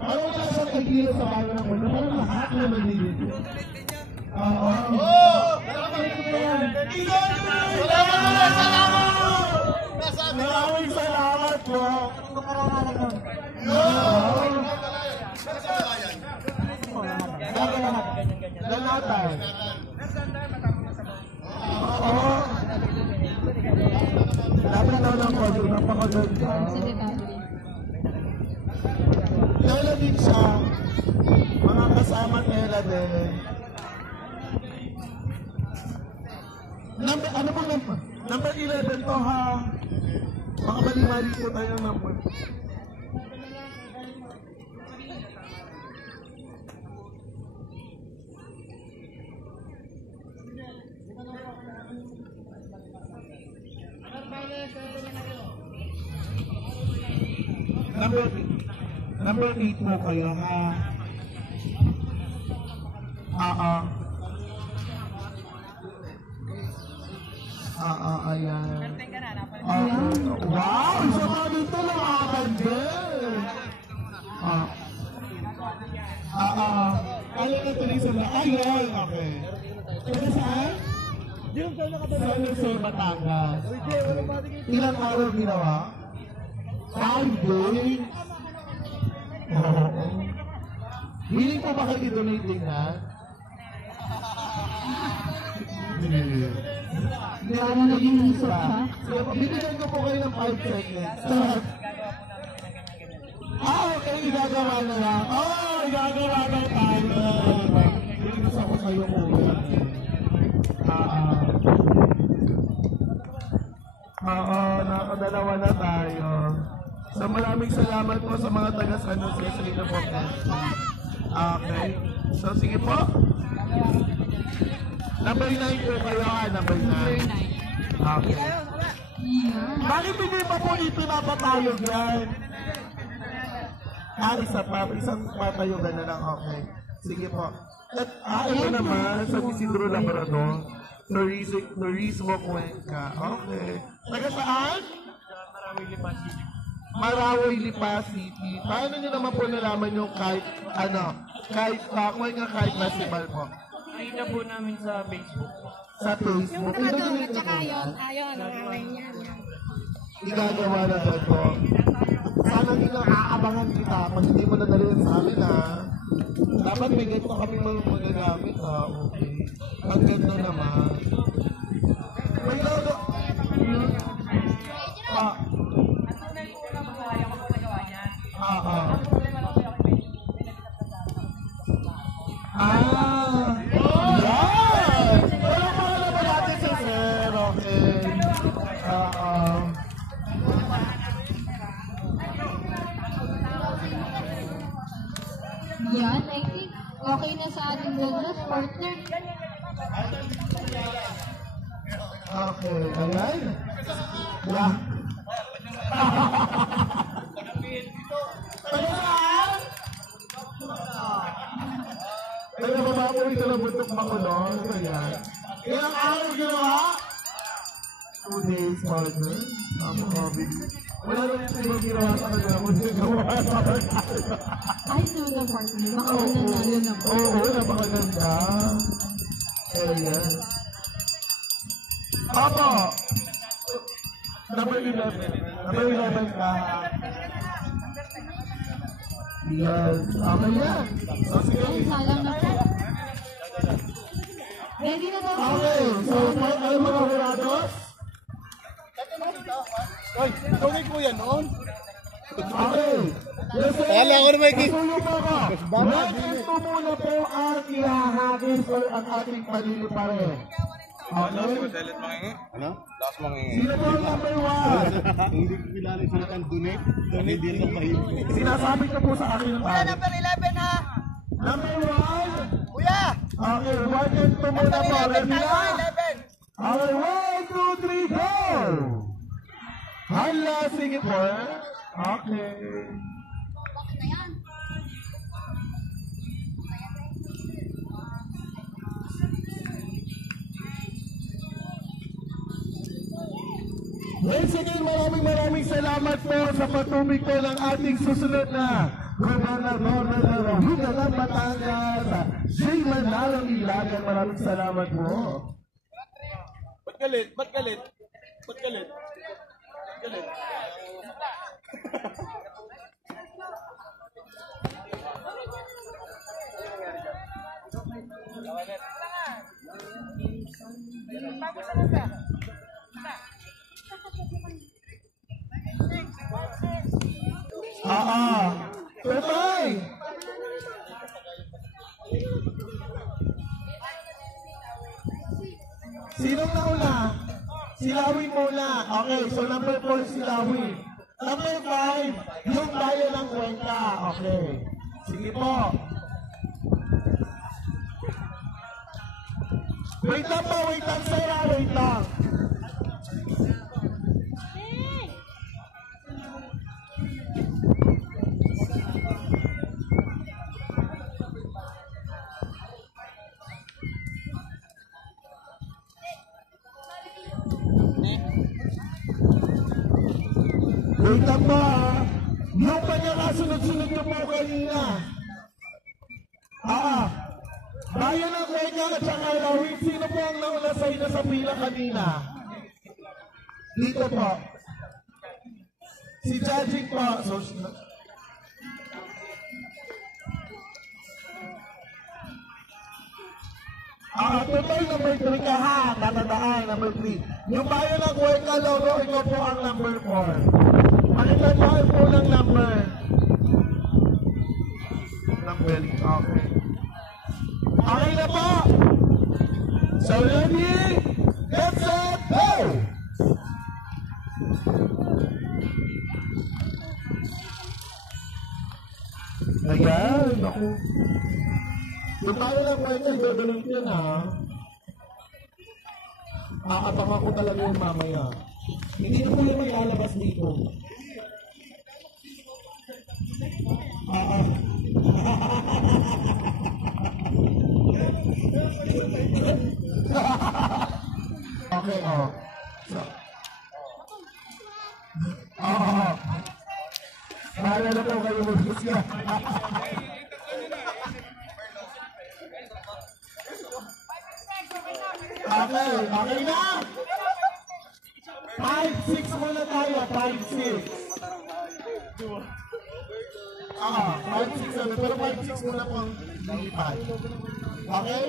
Ano ka sa kagilo sa bago ng mundo? Parang lahat na magiging. Oo. Maraming salamat po. Lalatan. Oo. Dapat daw ng kodo, napakaganda. Tela din siya. Mga kasama tela din. Ano pong number? Number 11 to ha. Mga bali-mali po tayo ng number. Number 8 mo kayo ha. Ayan. Wow! Isa ka dito lang makakandil. Kaya na tuloy sa na. Ayan, okay. Kaya saan? Sa Luzon, Batangas. Ilang araw ginawa? 5 days. Hiling po ba kayo donating na? Hindi ako na naging isip ha? Bibigyan ko po kayo ng 5 seconds. Okay, igagawa na lang. Igagawa na tayo. Bilis ako sa'yo po. Nakadalawa na tayo. So maraming salamat po sa mga taga San Jose sa Lito po. Okay. So sige po. Number 9 po kayo ha. Number 9. Okay. Bakit hindi pa po ipinapatayog yan? Isa pa. Isang patayugan na lang. Okay. Sige po. At ito naman sa Isidro Labrador. Turismo Cuenca. Okay. Taga saan? Marawi, Lipa City. Paano nyo naman po nalaman yung kahit Cuenca kahit festival po? Nakita po namin sa Facebook. Sa Facebook? Yung ano, at saka yun, nangangain yan. Igagawa na doon po. Sana nila aabangan kita pag hindi mo nadalihan sa amin ha. Dapat may ganito kami magagamit ha. Okay. Ang ganda naman. May logo. Yan! Wala pa naman natin sa sir. Okay. Yan, I think okay na sa ating bonus partner. Okay, ayan. Yeah. Ay, nababa po ito ng buntok makulong. Ayan. Ilang araw ginawa? 2 days, partner. Wala na yung ibang ginawa sa kanila mo din gawa. Ay, so na partner. Baka mananalo na po. Oo, napakaganda. Ayan. Apo! Number 11. Number 11 ka. Yes. Okay yan. So, sige. Ay, salang na po. Ready na daw. Okay. So, ano mga hurados? Hoy, tungay ko yan noon. Okay. Kala ko naman iki. Kasulong mo ko. Ito muna po ang ihahagis or ang ating panili pa rin. Okay? Ano? Last mangingi. Sino po ang number 1? Hindi ko kilala yung salitang donate. Donate din lang mahirap. Sinasabi ko po sa akin ang Kuya, number 11 ha! Number 1. Kuya! Okay, 1 and 2 muna po. Number 11 Ready tayo, na? 11! Okay, 1, 2, 3, go! Hala, sige po. Okay. Once again, maraming salamat po sa patubig po ng ating susunod na Gobernador ng Laguna ng Batangas, Jay Manalang Ilagan. Maraming salamat po. Ba't galit? Ba't galit? Ba't galit? Galit. Pepay! Sinong nauna? Silawin muna. Okay, so number 4 silawin. Number 5, yung bayan ng Cuenca. Okay. Sige po. Wait lang po, wait lang, sir. Wait lang. Wait lang po, yung pagkakasunod-sunod nyo po kanina. Bayan ng Cuenca at saka Lawin, sino po ang nauna sa inyo sa pila kanina? Dito po. Si Judging po. Total number 3 ka ha. Tatandaan, number 3. Yung bayan ng Cuenca, Loro, ikaw po ang number 4. Pakitandaan po ng number. Okay. Okay na po. So ready? Get set, go! Ayan, ako. Yung bayan ng Cuenca, gagawin ko yan ha. Aatama ko talaga yung mamaya. Hindi na po yung maglalabas dito. Okay, Bahala na po kayo mag-husga. Okay na! 5-6 muna tayo, 5-6. 5-6 pero 5-6 muna pong lilipat. Okay?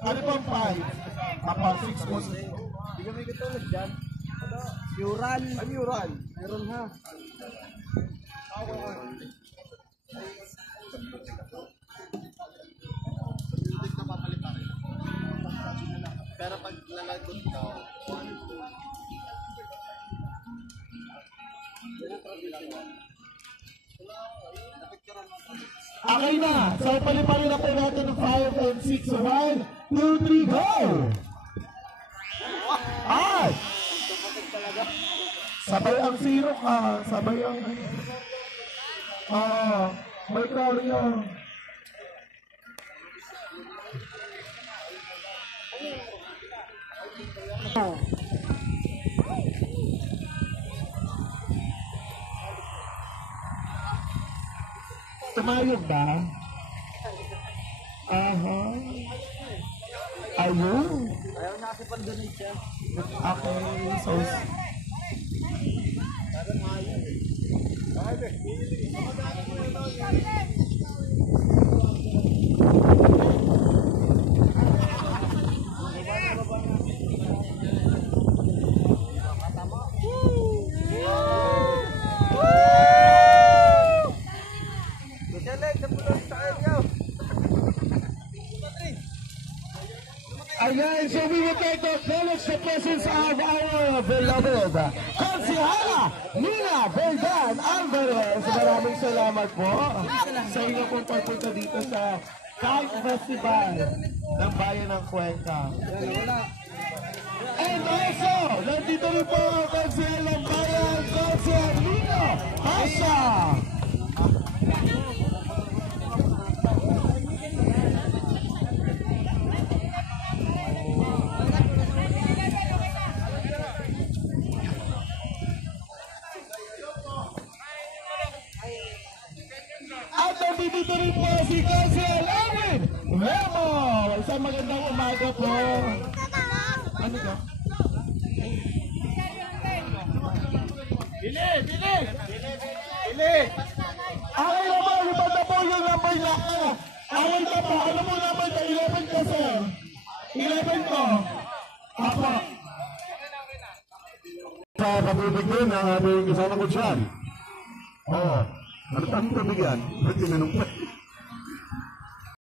Ano pang 5? 6 mo. Hindi kami katulad dyan. Mural. Mural. Meron ha. Pero pag nalagot ka, okay na. So, pali-pali na po natin ng 5 and 6. So, 1, 2, 3, go! Ay! Sabay ang zero ka. Sabay ang... may crowd yun. Tumayog ba? Ayun. ayaw na kasi pang-donate siya. Okay, so... Ayan, so we will take the acknowledge the presence of our beloved Consihala Nina Verdan Alvarez. Maraming salamat po sa inyo pong pagpunta dito sa Kite Festival ng Bayan ng Cuenca. And also, nandito rin po ang Consihala ng Bayan, Consihala Nina Asha. nandito rin po si Kasi Alawin Memo. Isang magandang umaga po. Ano ka? Bili! Away na po, lipad na po yung number na away na po, ano mo number na 11 kasi? 11 ko. Apo. Sa patubig din ang aming kasama ko dyan. Oo. Ano tayong tubig yan? Ba't tinanong pa?